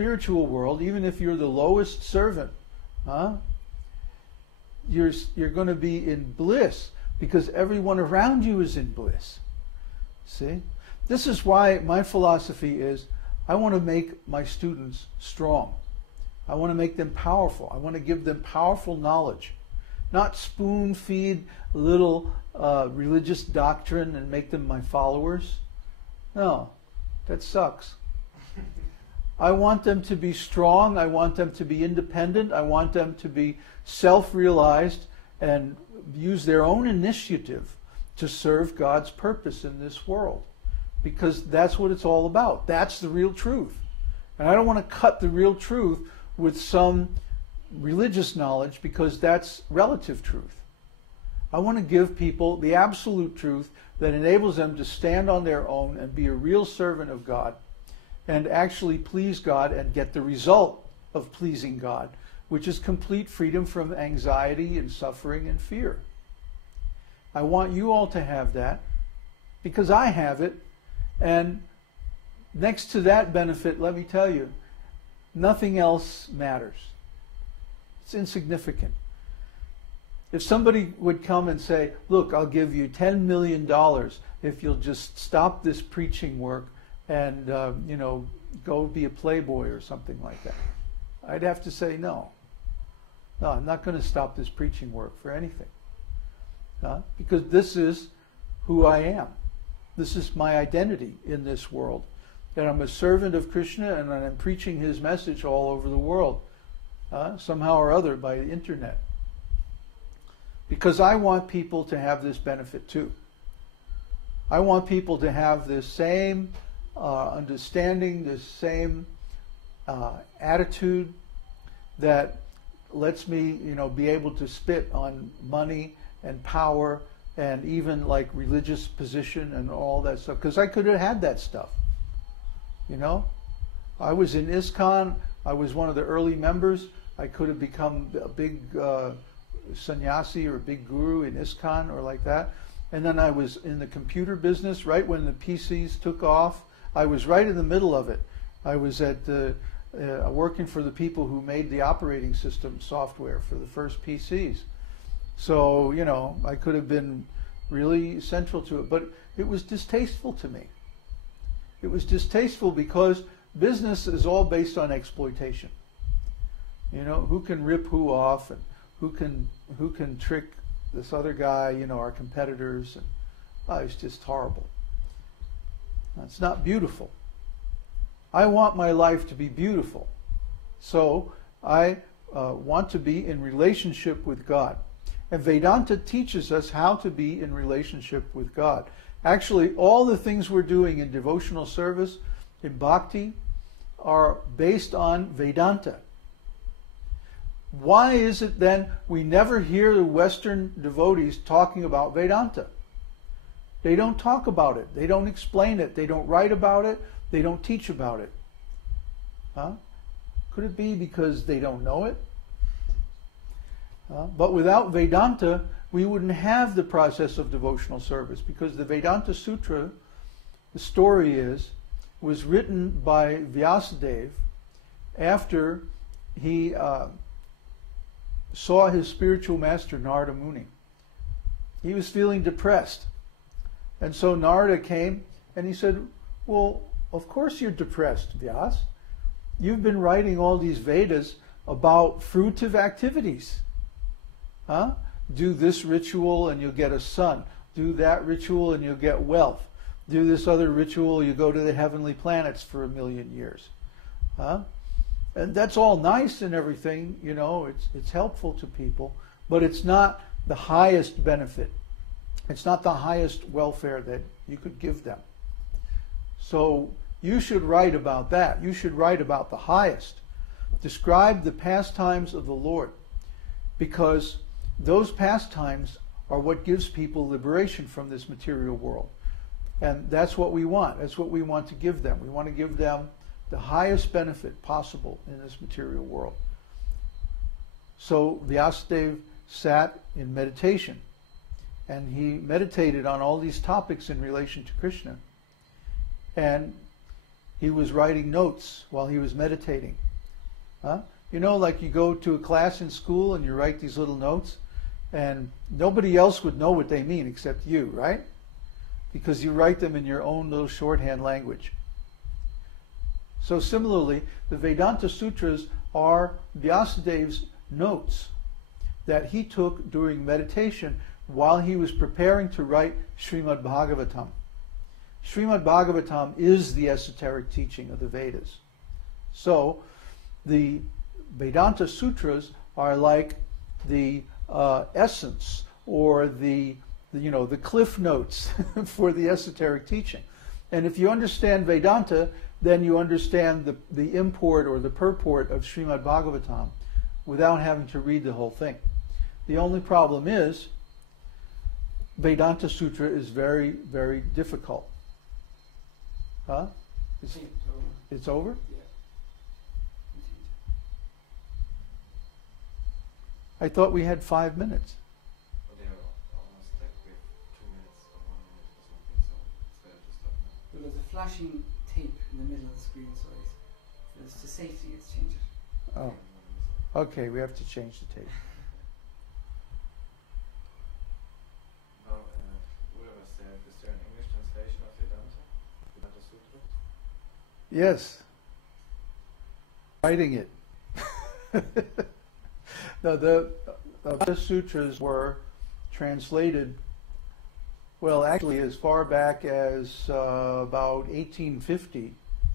spiritual world, even if you're the lowest servant, you're going to be in bliss because everyone around you is in bliss. See? This is why my philosophy is I want to make my students strong. I want to make them powerful. I want to give them powerful knowledge. Not spoon feed little religious doctrine and make them my followers. No, that sucks. I want them to be strong. I want them to be independent. I want them to be self-realized and use their own initiative to serve God's purpose in this world. Because that's what it's all about. That's the real truth. And I don't want to cut the real truth with some religious knowledge because that's relative truth. I want to give people the absolute truth that enables them to stand on their own and be a real servant of God and actually please God and get the result of pleasing God, which is complete freedom from anxiety and suffering and fear. I want you all to have that because I have it. And next to that benefit, let me tell you, nothing else matters. It's insignificant. If somebody would come and say, look, I'll give you $10 million if you'll just stop this preaching work and, go be a playboy or something like that, I'd have to say no. No, I'm not going to stop this preaching work for anything. Because this is who I am. This is my identity in this world. That I'm a servant of Krishna and I'm preaching his message all over the world. Somehow or other by the internet. Because I want people to have this benefit too. I want people to have this same understanding, this same attitude that lets me, be able to spit on money and power and even like religious position and all that stuff. Because I could have had that stuff. I was in ISKCON. I was one of the early members. I could have become a big sannyasi or a big guru in ISKCON or like that. And then I was in the computer business right when the PCs took off. I was right in the middle of it. I was at working for the people who made the operating system software for the first PCs. So, I could have been really central to it. But it was distasteful to me. It was distasteful because business is all based on exploitation. Who can rip who off and who can trick this other guy, our competitors. And it's just horrible. It's not beautiful. I want my life to be beautiful. So I want to be in relationship with God. And Vedanta teaches us how to be in relationship with God. Actually, all the things we're doing in devotional service, in bhakti, are based on Vedanta. Why is it then we never hear the Western devotees talking about Vedanta? They don't talk about it. They don't explain it. They don't write about it. They don't teach about it. Could it be because they don't know it? But without Vedanta, we wouldn't have the process of devotional service because the Vedanta Sutra, the story was written by Vyasadeva after he saw his spiritual master Narada Muni. He was feeling depressed. And so Narada came and he said, well, of course you're depressed, Vyas. You've been writing all these Vedas about fruitive activities. Do this ritual and you'll get a son. Do that ritual and you'll get wealth. Do this other ritual, you go to the heavenly planets for 1,000,000 years. And that's all nice and everything, it's helpful to people, but it's not the highest benefit. It's not the highest welfare that you could give them. So you should write about that. You should write about the highest. Describe the pastimes of the Lord, because those pastimes are what gives people liberation from this material world. And that's what we want. That's what we want to give them. We want to give them the highest benefit possible in this material world. So Vyasadeva sat in meditation, and he meditated on all these topics in relation to Krishna. And he was writing notes while he was meditating. Huh? You know, like you go to a class in school and you write these little notes, and nobody else would know what they mean except you, right? Because you write them in your own little shorthand language. So similarly, the Vedanta Sutras are Vyasadev's notes that he took during meditation while he was preparing to write Srimad Bhagavatam. Srimad Bhagavatam is the esoteric teaching of the Vedas. So the Vedanta Sutras are like the essence or the cliff notes for the esoteric teaching. And if you understand Vedanta, then you understand the import or the purport of Srimad Bhagavatam without having to read the whole thing. The only problem is Vedanta Sutra is very, very difficult. Huh? It's over? Yeah. I thought we had 5 minutes. They are almost like we have 2 minutes or 1 minute or something, so it's better to stop now. Well, there's a flashing tape in the middle of the screen, so it's to safety, it's changed it. Oh, okay, we have to change the tape. Now, Ulla was saying, is there an English translation of Vedanta Sutra? Yes. Writing it. No, the sutras were translated, well, actually as far back as about 1850,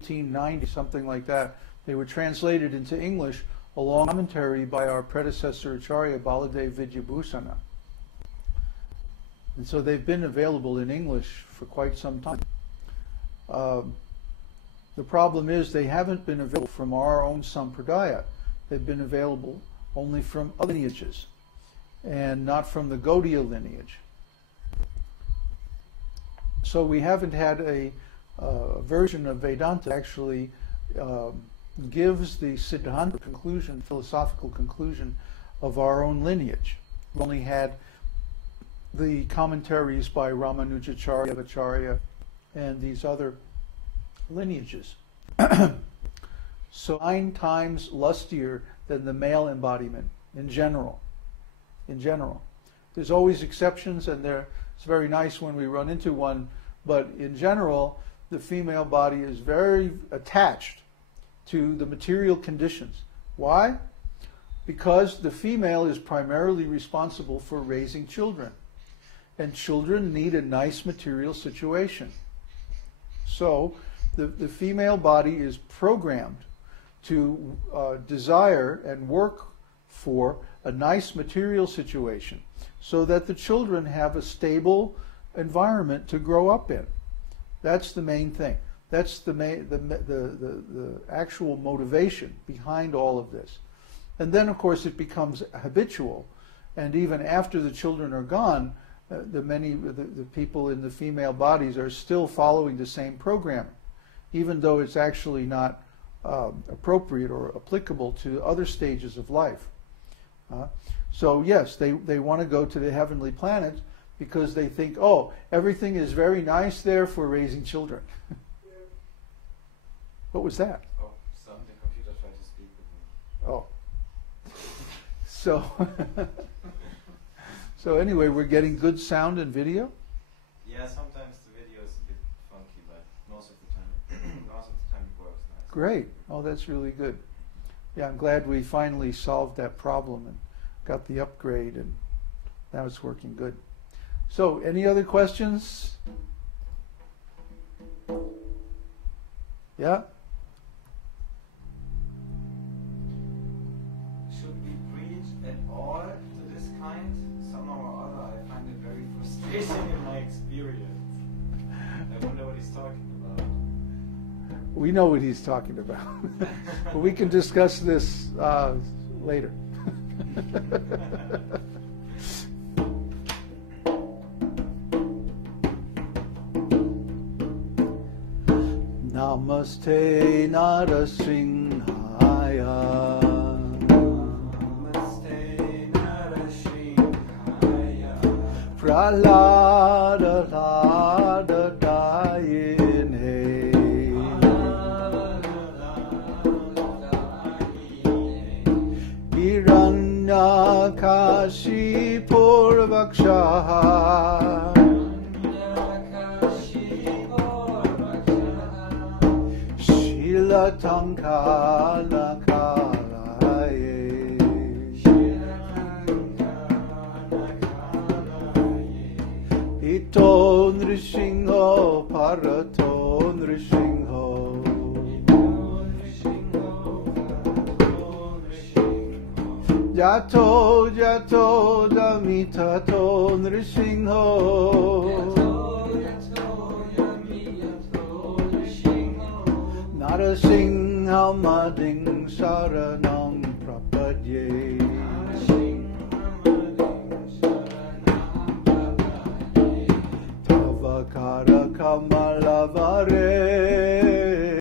1890, something like that. They were translated into English along with commentary by our predecessor Acharya Baladev Vidyabhusana. And so they've been available in English for quite some time. The problem is they haven't been available from our own sampradaya. They've been available only from other lineages, and not from the Gaudiya lineage. So we haven't had a version of Vedanta that actually gives the Siddhanta conclusion, philosophical conclusion of our own lineage. We only had the commentaries by Ramanujacharya, Acharya, and these other lineages. So 9 times lustier than the male embodiment in general. In general. There's always exceptions, and it's very nice when we run into one, but in general, the female body is very attached to the material conditions. Why? Because the female is primarily responsible for raising children, and children need a nice material situation. So the female body is programmed to desire and work for a nice material situation so that the children have a stable environment to grow up in. That's the main thing. That's the actual motivation behind all of this. And then, of course, it becomes habitual. And even after the children are gone, the people in the female bodies are still following the same program, even though it's actually not appropriate or applicable to other stages of life. So yes, they want to go to the heavenly planets because they think, oh, everything is very nice there for raising children. What was that? Oh, the computer tried to speak with me. Oh. So anyway, we're getting good sound and video? Yeah, sometimes the video is a bit funky, but most of the time it works nice. Great. Oh, that's really good. Yeah, I'm glad we finally solved that problem and got the upgrade, and now it's working good. So, any other questions? Yeah? Should we preach at all to this kind? Somehow or other, I find it very frustrating in my experience. I wonder what he's talking about. We know what he's talking about. But we can discuss this later. Namaste Narasimhaya. Namaste Narasimhaya. Prahlada Dayine. Prahlada Kashi Purvaksha Shila Tankala Kalaye Ito Nrishingho Parato Nrishingho Jato Jato Damitato Nrishingho Narasingha Mading Saranam Prapadye Tavakara Kamalavare